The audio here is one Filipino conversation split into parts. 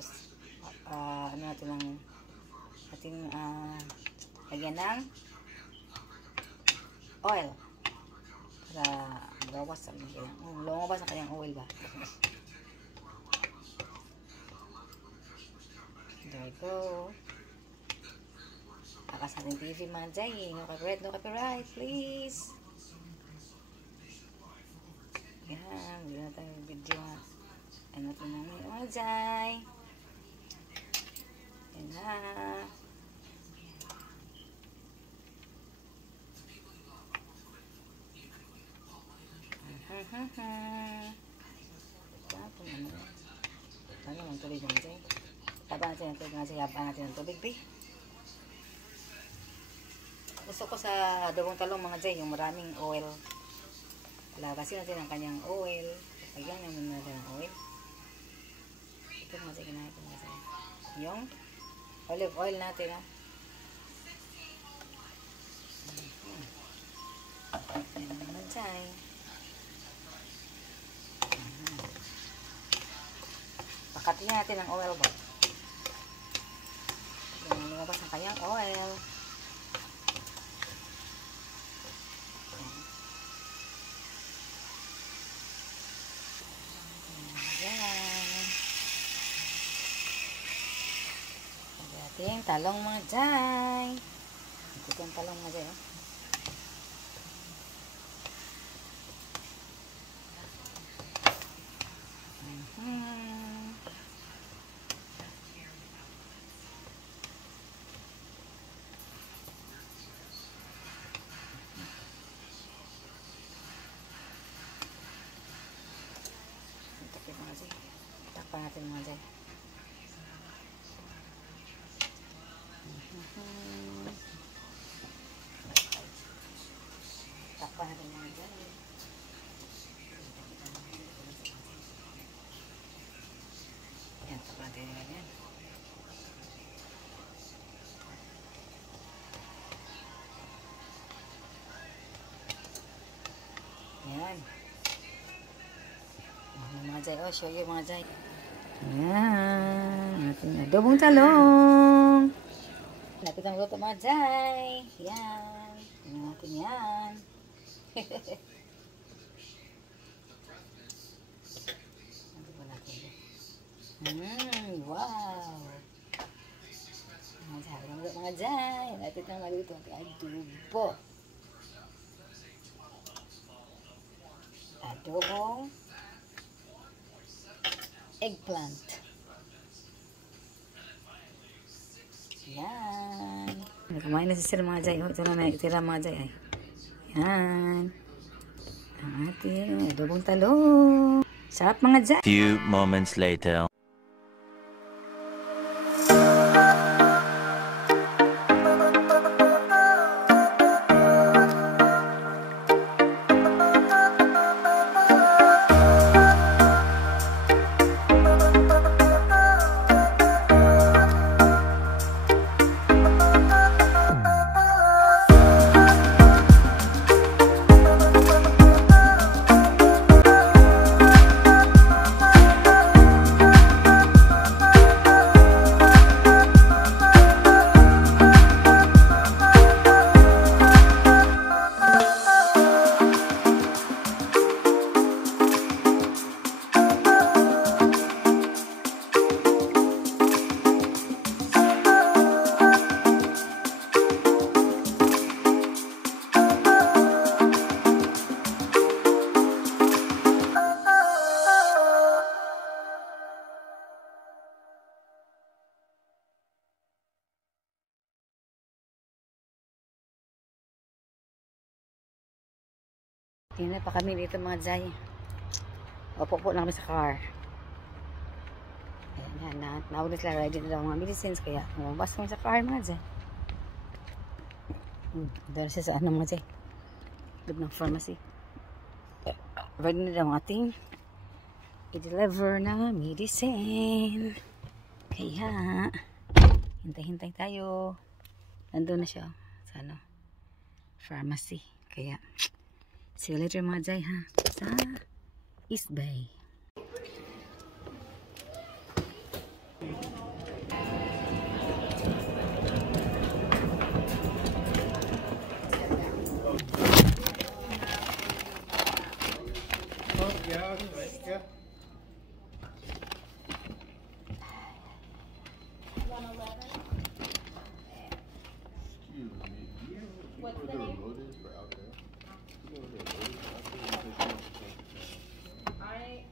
Tapos, ano natin ng ating lagyan ng oil para lumabas ang kanyang oil ba. There we go. Takas natin TV mga Jay. No copyright, please. Yan, hindi na tayo video. Ano natin namin mga Jay. Yan na. Ano ang tubig mga Jay? Taba natin ang tubig mga Jay. Haba natin ang tubig, B. Gusto ko sa adobong talong mga Jay, yung maraming oil. Lagasin natin ang kanyang oil. Lagyan naman natin ang oil. Ito mga Jay, kinahin ko mga Jay. Yung olive oil natin, ha. Ayan mga Jay. Pakatin natin ang oil ba. Lumabas ang kanyang oil. Ating talong mga Jay. Ito yung talong mga Jay. Takpan natin mga Jay. Takpan natin mga Jay. Yan, takpan natin yan. Yan. Mga Jay, oh, show you mga Jay. Yan, ating adobong talong. Lapit ang luto mga Jay. Yan. Tingnan natin yan. Wow. Mga Jay. Lapit ang maluto ang adobo. Adobong eggplant. Yan. Kumain na si Sir mga Jay. Ito na naitira mga Jay. Yan. Ang ating adobong talong. Sarap mga Jay. Few moments later. Hindi na pa kami dito mga Jay. Opo po lang kami sa car. Ayan yan. Nauna sila ready na daw mga medicines. Kaya lumabas kami sa car mga Jay. Dahil siya sa ano mga Jay. Loob ng pharmacy. Ready na daw ang ating i-deliver na medicine. Kaya hintay-hintay tayo. Nandun na siya sa ano, pharmacy. Kaya see you later mga Jay ha, sa East Bay. Oh, yeah, yeah.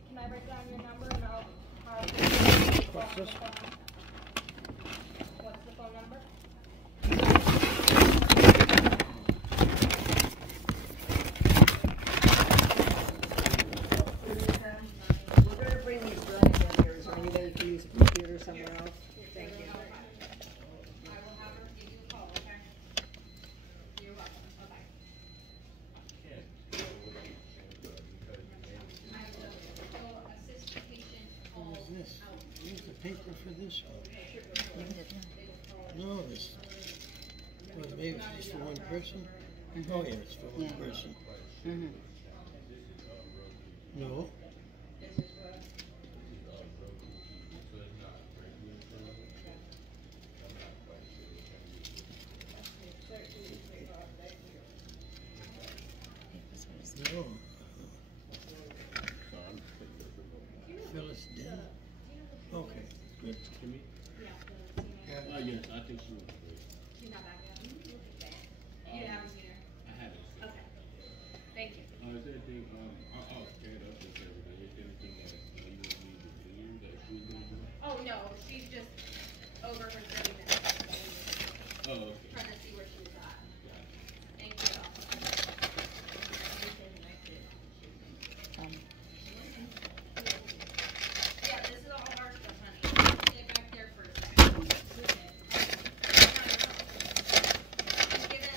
Can I write down your number and I'll What's this? what's the phone number? We're gonna bring these drawings in here. Is there any way you can use a computer somewhere else? Thank you. I will have her give you a call, okay? You're welcome. Bye-bye. What is this? Where's the paper for this one? No, this. Well, maybe it's just for one person? Oh, yeah, it's for one Yeah. person. Mm-hmm. No. No. Phyllis Den? Okay, good. Yeah. Yes, I think she was great. She's not back yet. You haven't seen her? I haven't. Okay. Thank you. Is there anything, I'll scan up with everything. Is there anything that you want me to do that she's gonna do? Oh, no, she's just over her 30 minutes. Oh, okay. Trying to see where she was at. Thank you. Yeah, this is all our stuff, honey. Get back there for a second. Get in.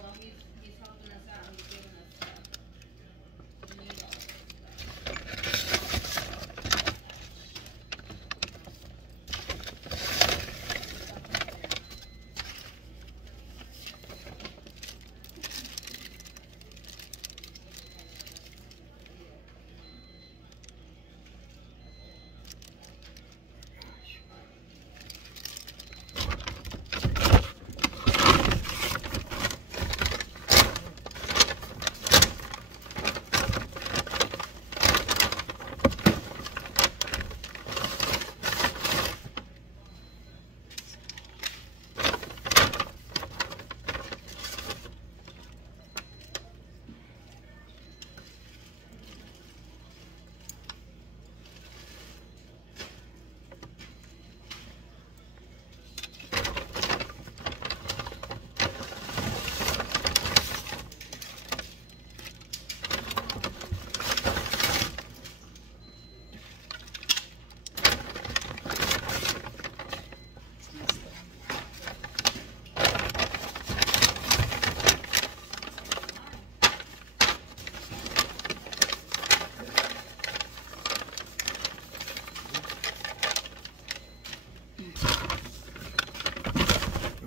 Well, he's helping us out. He's giving us stuff. We need all this stuff.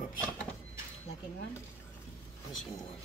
Oops. Laging one? Missing one.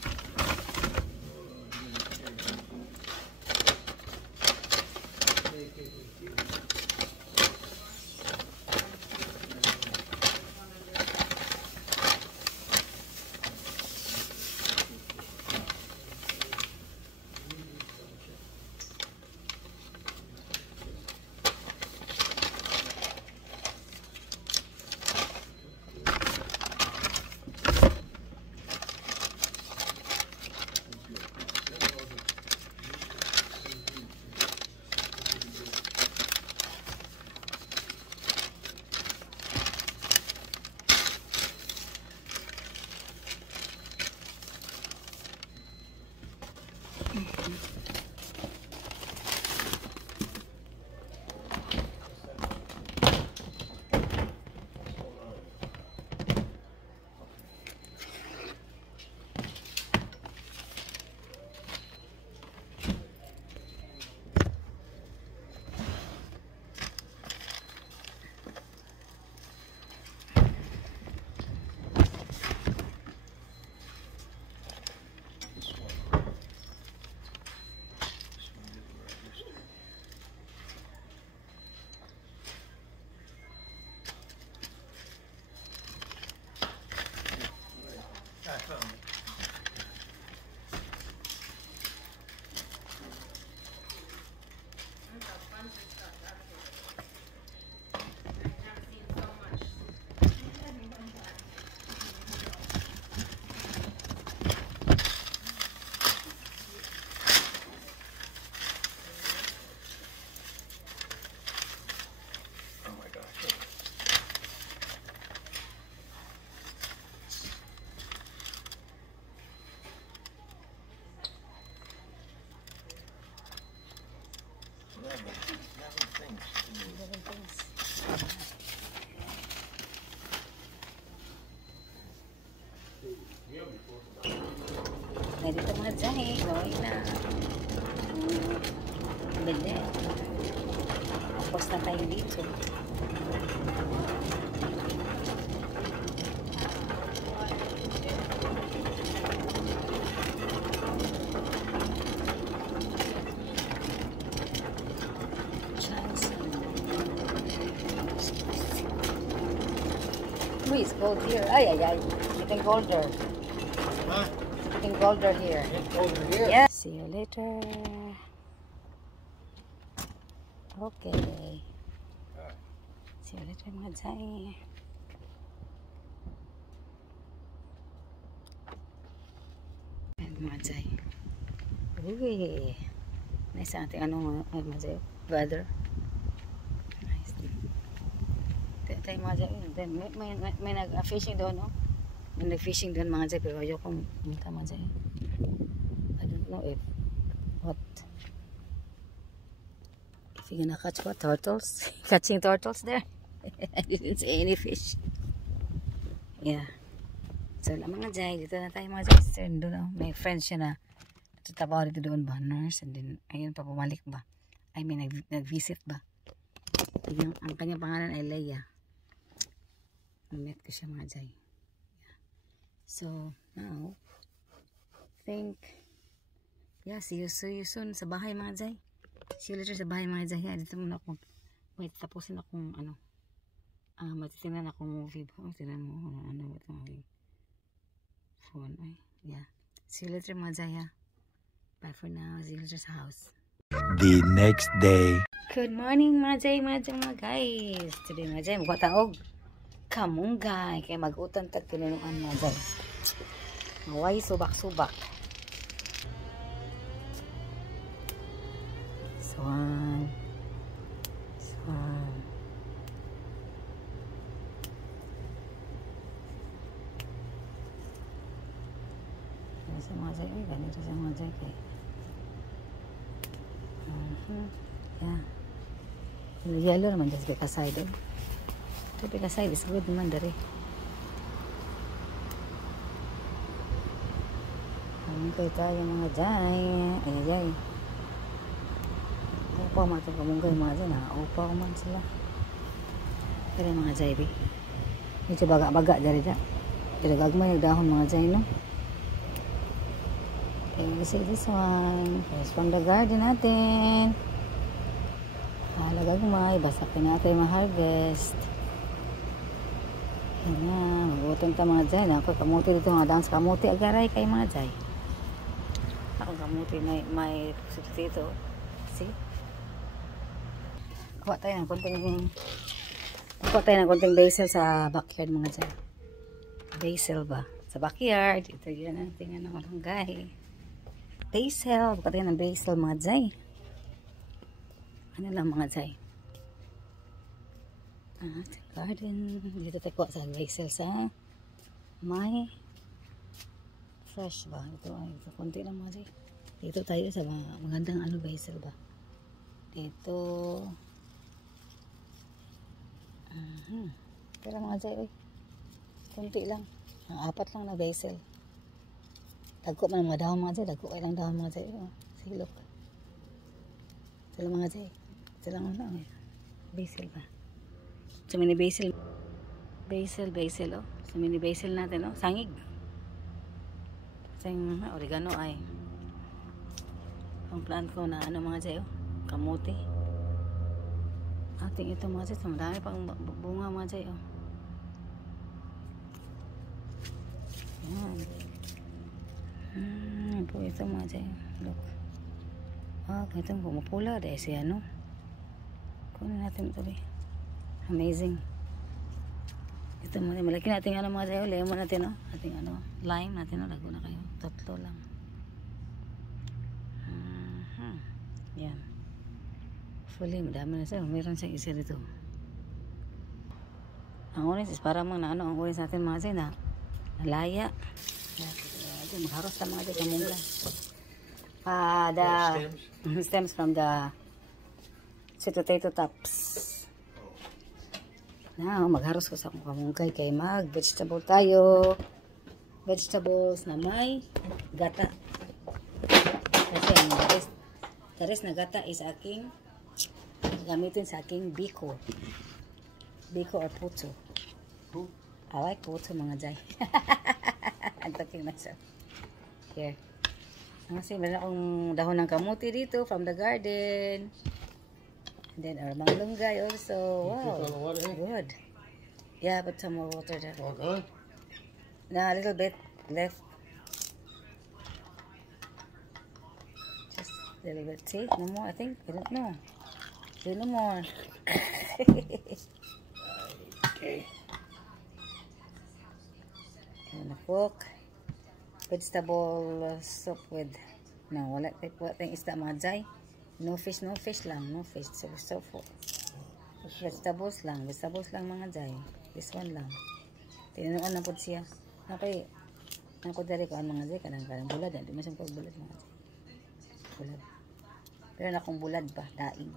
Ay, dito mga Jai. Gawin na. Bende. Tapos na tayo dito. It's cold here. Ay, ay, ay. It's getting colder. Huh? It's getting colder here. It's colder here. Yeah. See you later. Okay. See you later, mga Jai. Ayan, mga Jai. Uy. Nice ang ating ano, mga Jai. Weather. Nice. Tayo mga Jai. Then, may nag-fishing doon, no? May nag-fishing doon, mga Jai. Pero ayaw kong pumunta, mga Jai. I don't know if you're gonna catch what? Turtles? Catching turtles there? I didn't see any fish. Yeah. So, mga Jai, dito na tayo mga Jai. Doon na, may friends siya na tatabaw dito doon ba? Nurse. And then, ayun pa, bumalik ba? I mean, nag-visit ba? Ang kanyang pangalan ay Leia. Na-met ko siya mga Jai. Yeah. So, now, yeah, see you soon sa bahay mga Jai. See you later sa bahay mga Jai. Dito muna ako. Wait, tapusin akong ano. Matitingnan akong movie. Tingnan mo. Ano ba itong phone? Ay, yeah. See you later mga Jai. Bye for now. See you later sa house. The next day. Good morning mga Jai, mga guys. Today mga Jai, magkataog. Kamunggay. Kaya mag-utan tag tinunuan mga Jai. Maway subak-subak. Swan. Sa mga Jai, ganito sa mga Jai kay. Yeah. Yellow naman just pick aside. To pick aside is good naman dari. Kamunggay tayo mga Jai. Ay. Upa man itong kamunggay mga Jai. Upa man sila. Pero mga Jai di. Medyo baga-baga dari da. Pero gagmay nagdahon mga Jai no. Okay, you see this one. First from the garden natin. Halagagmay. Basta natin ma-harvest. Yan na. Mag-utong ta mga Jai. Ako kamuti dito mga dance kamuti. Agaray kay mga Jai. Ako kamuti may dito. See? Kuha tayo ng konting basil sa backyard mga Jai. Basil ba? Sa backyard. Ito yun natin ano malunggay. Basil. Buka tayo ng basil mga Jai. Ano lang mga Jai. Garden. Dito tayo kuha sa basil sa may fresh ba? Ito ay konti lang mga Jai. Dito tayo sa magandang ano basil ba? Dito. Pero mga Jai, konti lang. Apat lang na basil. Dagko man ang mga dahon mga Jai. Dagko ay lang dahon mga Jai. Silok. Sila mga Jai. Sila nga lang. Basil ba? So mini basil. Basil oh. So mini basil natin oh. Sangig. Sing oregano ay. Ang plant ko na ano mga Jai oh. Kamote. Ating ito mga Jai. So marami pang bunga mga Jai oh. Yan. Po ito mga Jai. Look. Ito pumapula dahil siya no. Kunin natin ito eh. Amazing. Ito mga malaki natin ano mga Jai. Lemon natin no. Ating ano. Lime natin no. Lago na kayo. 3 lang. Yan. Fully madami na siya. Meron siyang isa dito. Ang orange is para mga na ano. Ang orange natin mga Jai na nalaya. Magharos na mga Jai kamunggay. The stems from the sweet potato tops. Now, magharos ko sa kamunggay kay mag-vegetable tayo. vegetables na may gata. Kasi ang the rest na gata is aking gamitin sa aking biko. Biko or puto. I like puto mga jay. I'm talking myself. Here. Kasi meron akong dahon ng kamuti dito from the garden. And then our malunggay also. Wow. Put on the water here? Good. Yeah, put some more water there. All gone? Nah, a little bit left. Just a little bit. See? No more, I think. I don't know. See, no more. Okay. And a cook. Vegetable soup with wala tayong isda mga jay. No fish lang, no fish. So vegetables lang mga jay. This one lang. Tinunuan na po siya. Napay ko dari ko ang mga jay kanang bulad, di man siya ko bulad mga jay. Bulad. Pero na kung bulad pa, daing.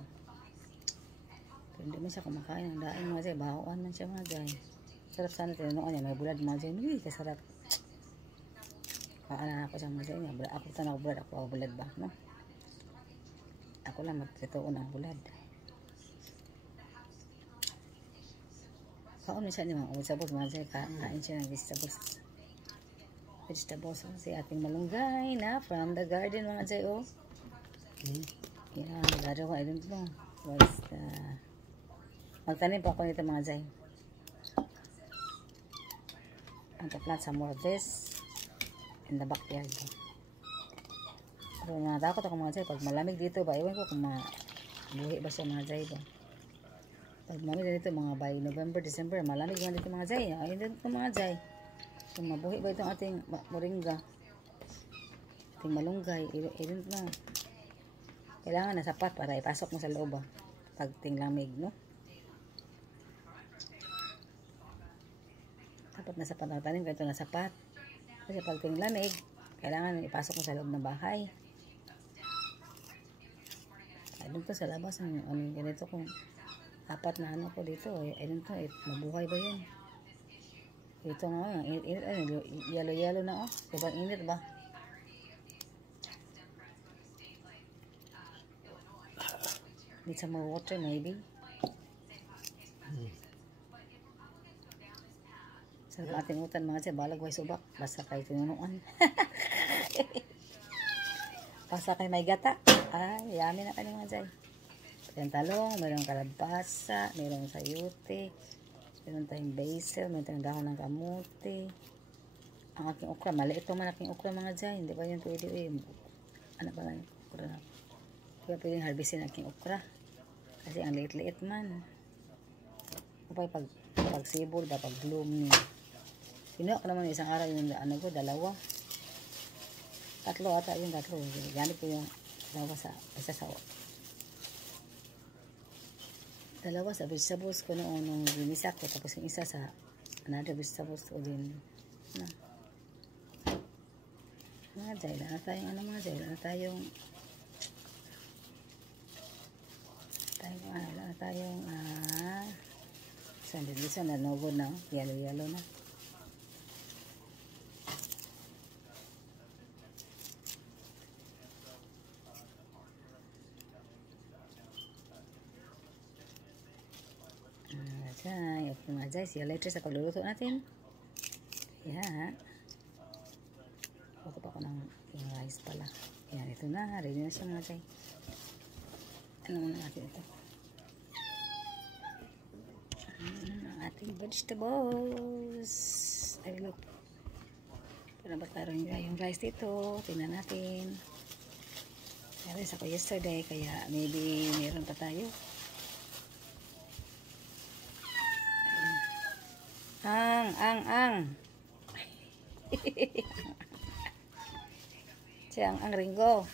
Pero hindi man siya kumakain ng daing mga jay, bahoan man siya mga jay. Sarap sana tinunuan niya, may bulad mga jay. Uy, kasarap. Paala ako sa mga niya. Ako tanong ko bulad. Ako bulad ba? No? Ako lang magkatoon ang bulad. Kaon siya ni mga vegetables. Mga siya kain siya ng vegetables. Vegetables. Si ating malunggay na from the garden mga siya. Oh. Yeah, magdaro ko. I don't know. Magtanim pa ako nito mga siya. And to plant some more of this in the backyard. Pero natakot ako mga jay. Pag malamig dito ba, iwan ko kung mabuhi ba siya mga jay ba. Pag malamig dito mga by November, December, malamig man dito mga jay. Ayun dito mga jay. Kung mabuhi ba itong ating moringa, ating malunggay, iwan na. Kailangan na sapat para ipasok mo sa loob ba. Pag tinglamig, no? Dapat na sapat na tanim, kaya ito na sapat. Kasi pag tinglamig, kailangan ipasok mo sa loob ng bahay. Ayun to sa labas. Ganito kung apat na ano ko dito. Ayun to, mabuhay ba yun? Ito nga, yellow na oh. Diba init ba? Need some more water maybe. Sa ating utan mga siya, balag way subak. Basta kay tinunuan. Basta kay may gata. Ay, yummy na kayo mga siya. Mayroong talong, mayroong kalabasa, mayroong sayute, mayroong tayong basil, mayroong tayong dahon ng kamuti. Ang aking okra, maliit pa man aking okra mga siya. Hindi ba yun pwede? Ano ba lang yung okra na? Kaya pwedeng harvestin aking okra. Kasi ang liit-liit man. Kapag pag sibol ba, pag bloom niya. Pinuha ko naman isang araw yung ano ko, dalawa. Tatlo ata yung tatlo. Gamit ko yung dalawa sa isa sa dalawa sa vegetables ko noon nung ginisa ko. Tapos yung isa sa another vegetables ko din. Mga jay, na tayong ano mga jay, na tayong sandali na nogo na, yellow na. Okay mga jay, see you later sa pagluluto natin. Kaya huwag pa ako ng rice pala. Yan, ito na, ready na siya mga jay. Ano muna natin ito? Ang ating vegetables. Ay, look. Para ba tayo yung rice dito? Tingnan natin. Rice ako yesterday, kaya maybe meron pa tayo. Ang. Siya ang Ringo.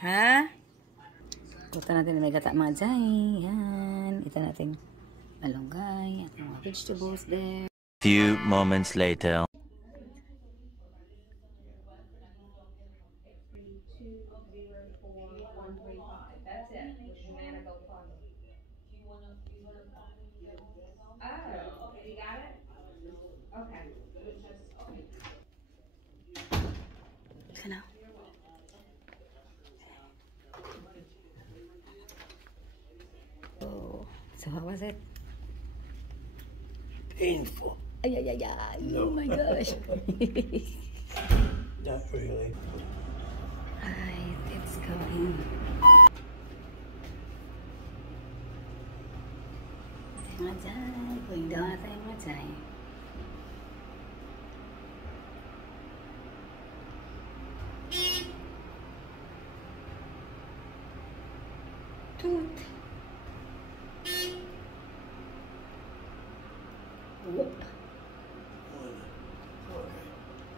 Ha? Ito natin na may gata mga jay. Yan. Ito natin malunggay. At mga vegetables there. Few moments later. That's it. Manigo Plum. Oh, okay, you got it? Okay. Ano? Oh, so how was it? Painful. Ay, ay, ay, ay. Oh my gosh. Not really. Alright, it's going. Mga jay. Going down na tayo mga jay. Toot. Whoop.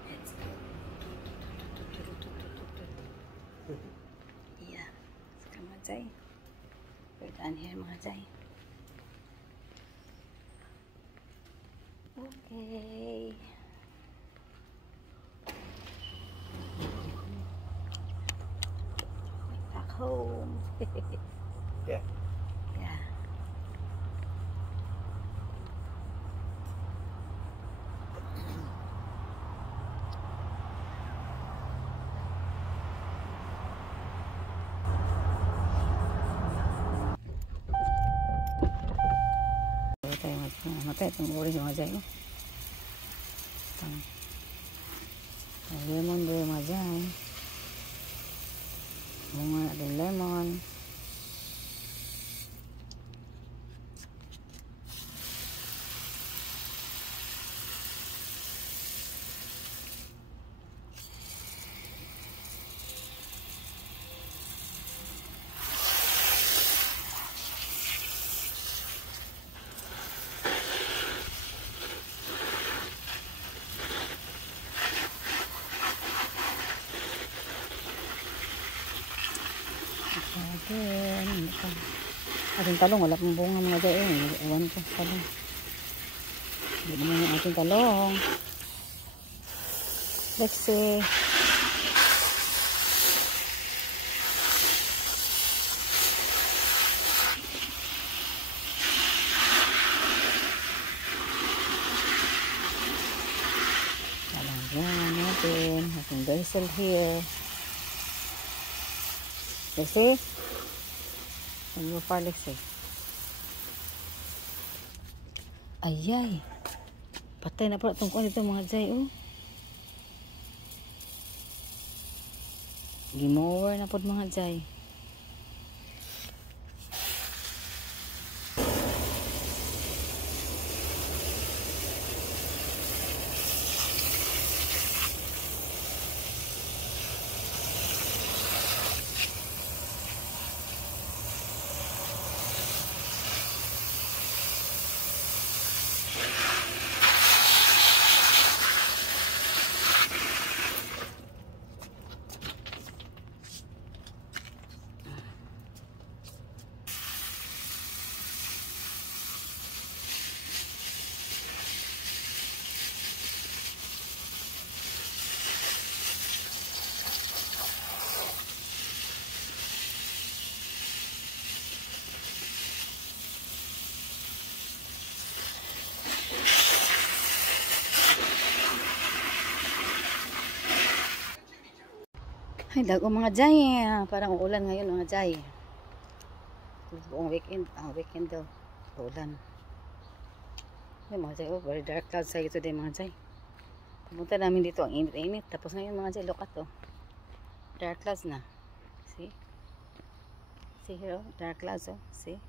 Let's go. Yeah. Saka mga jay. We're done here mga jay. Okay. Back home. Yeah. Yeah. Matay itong orange mga jay. Lemon dulu mga jay. Bunga natin lemon. Ating talong, wala pong bunga mga jay. Ewan ko, talong. Hindi naman yung ating talong. Let's see. Talagyan natin. Ating basil here. You see? And mo parlik say. Ayay. Patay na pala itong kuwan dito mga jay. Oh. Gimower na po mga jay. Ay, dago mga jay. Parang uulan ngayon mga jay. Buong weekend. Weekend daw. Uulan. Ay, mga jay. Oh, very dark clouds sa'yo today mga jay. Pumunta namin dito. Ang init-init. Tapos ngayon mga jay. Look at to. Dark clouds na. See? See here? Oh, dark clouds. Oh. See?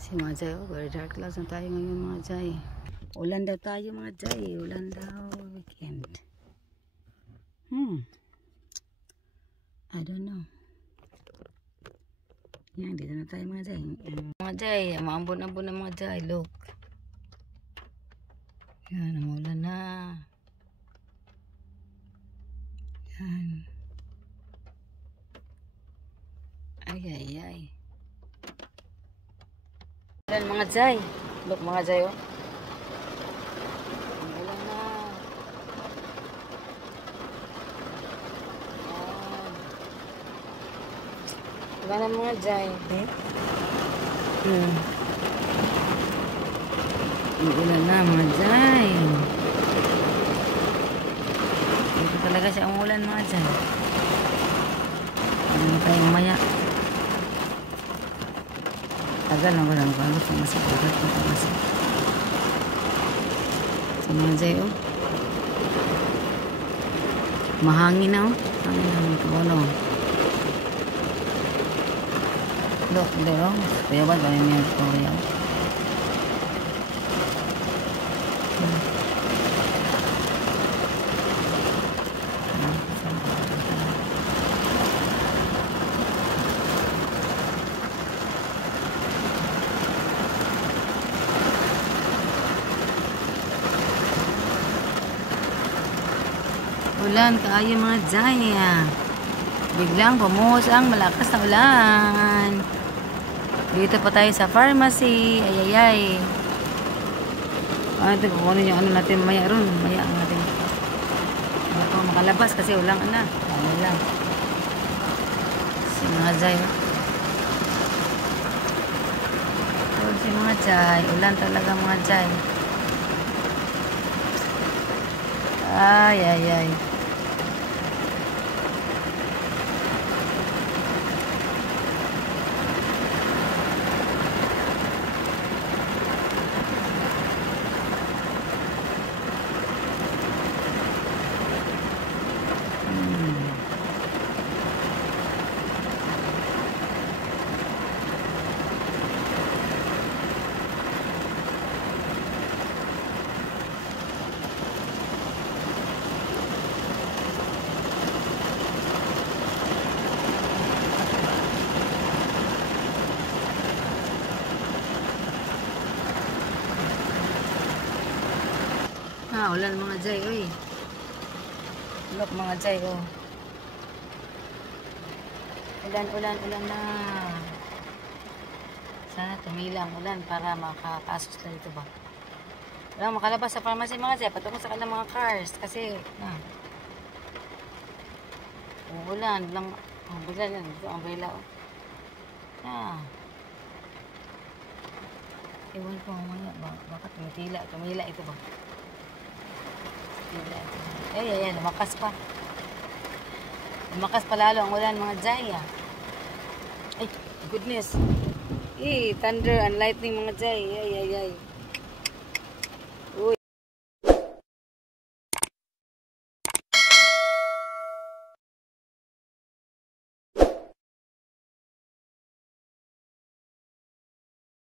See mga jay. Oh, very dark clouds na tayo ngayon mga jay. Ulan daw tayo mga jay. Ulan daw. Weekend. I don't know. Yan, dito na tayo mga jay. Mga jay, maambon-ambon na mga jay. Look. Yan, umulan na. Yan. Ay, ay, ay. Yan mga jay. Look mga jay, oh. Umulan na. Wala na mga jay. Uulan na mga jay. Dito talaga siya umulan mga dyan. Ano na tayo mamaya? Tagal lang ko lang bago pharmacy. Tagal ko pharmacy. So mga dyan oh. Mahangin na oh. Hangin na mga kabono. Look, there oh. Kaya ba kami may Victoria oh. Ulan, kaayo mga Jaya. Biglang bumuhos ang malakas na ulan. Dito pa tayo sa pharmacy. Ayayay. Ito, kukunin yung ano natin maya ron. Maya ang natin. Hindi ko makalabas kasi ulang na. Ano lang. Si mga Jaya. Si mga Jaya. Ulan talaga mga Jaya. Ay, ay, ay. Ulan mga Jay, uy. Look mga Jay, oh. Ulan, ulan, ulan na. Sana tumilang ulan para makakasos na dito ba. Wala makalabas sa pharmacy mga Jay. Patungo sa kanilang mga cars. Kasi, ulan. Ulan, bigla yan. Ito ang bela, oh. Ewan ko mamaya. Baka tumila ito ba. Ay, lumakas pa. Lumakas pa lalo ang ulan mga Jaya. Ay, goodness. Thunder and lightning mga Jay. Ay.